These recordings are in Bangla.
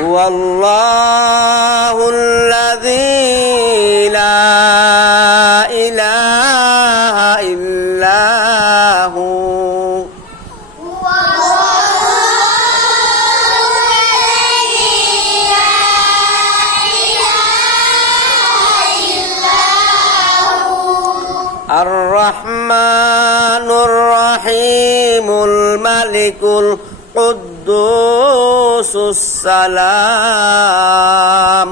هو الله الذي لا إله إلا هو الرحمن الرحيم الملك القدوس সালাম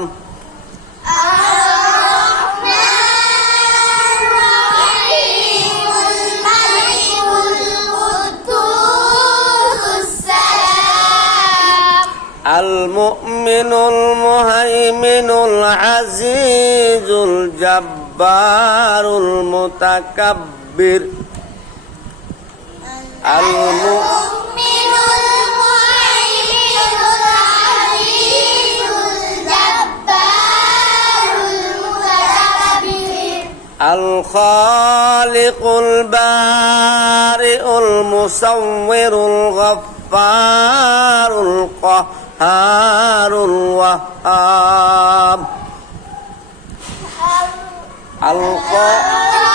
মোহাইমিনুল আজিজুল জব্বারুল মোতাকবির আল মুমিনুল الخالق البارئ المصور الغفار القهار الوهاب الخالق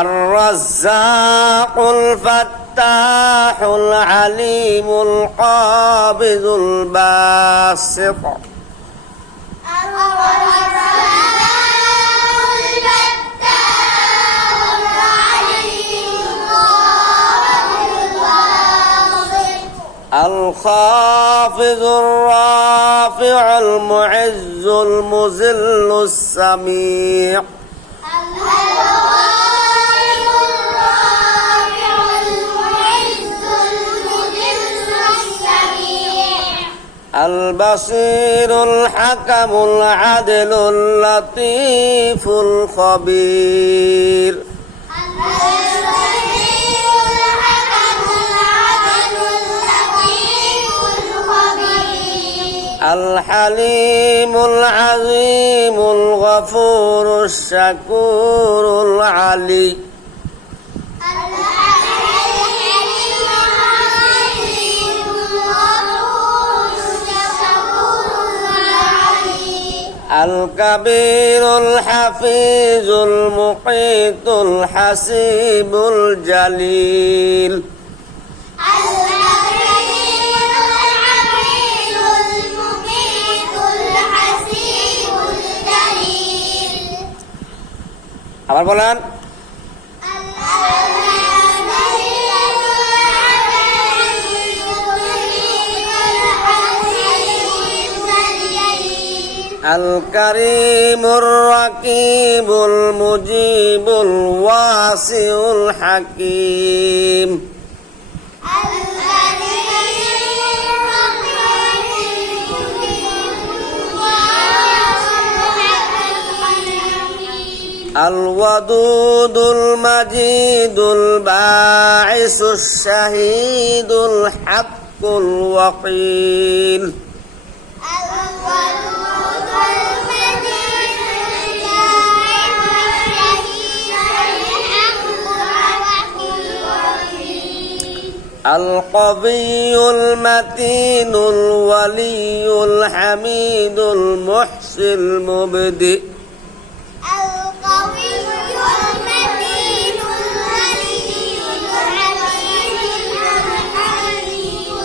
الرزاق الفتاح العليم القابض الباسط الخافض الرافع المعز المذل السميع البصير الحكم العدل اللطيف الخبير الحليم العظيم الغفور الشكور العلي আল কবীরুল হাফিজুল মুহিতুল হাসিবুল জালিল আবার বলেন আলকারিমুর রাকিবুল মুজিবুল ওয়াসিউল হাকিম الودود المجيد الباعث الشهيد الحق الوقيل القوي المتين الولي الحميد المحصي المبدئ القوي المتين الولي الحميد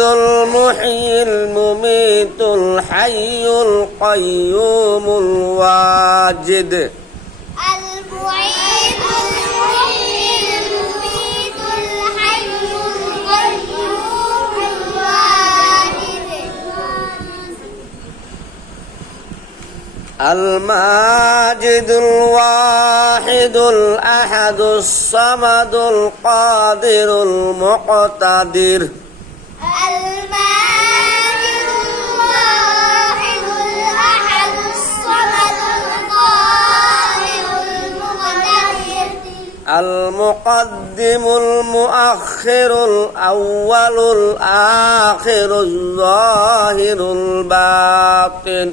المعيد المحيي المميت الحي القيوم الواجد الماجد الواحد الأحد الصمد القادر المقتدر الماجد الواحد الأحد الصمد القادر المقتدر المقدم المؤخر الأول الآخر الظاهر الباطن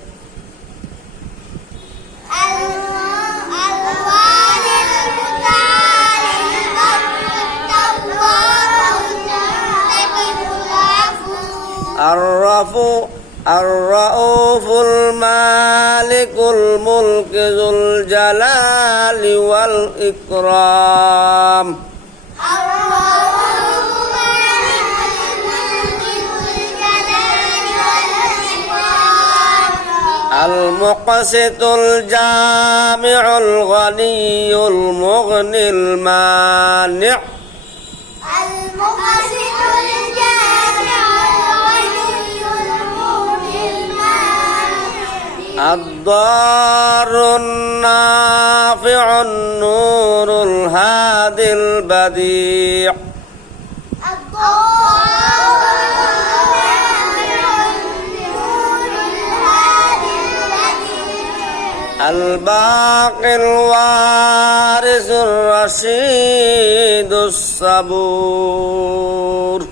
الرفو الرؤوف المالك الملك ذو الجلال والإكرام المقسط الجامع الغني المغني المانع المقسط الجامع ضار نافع النور الهادي البديع الباقي الوارث الرشيد الصبور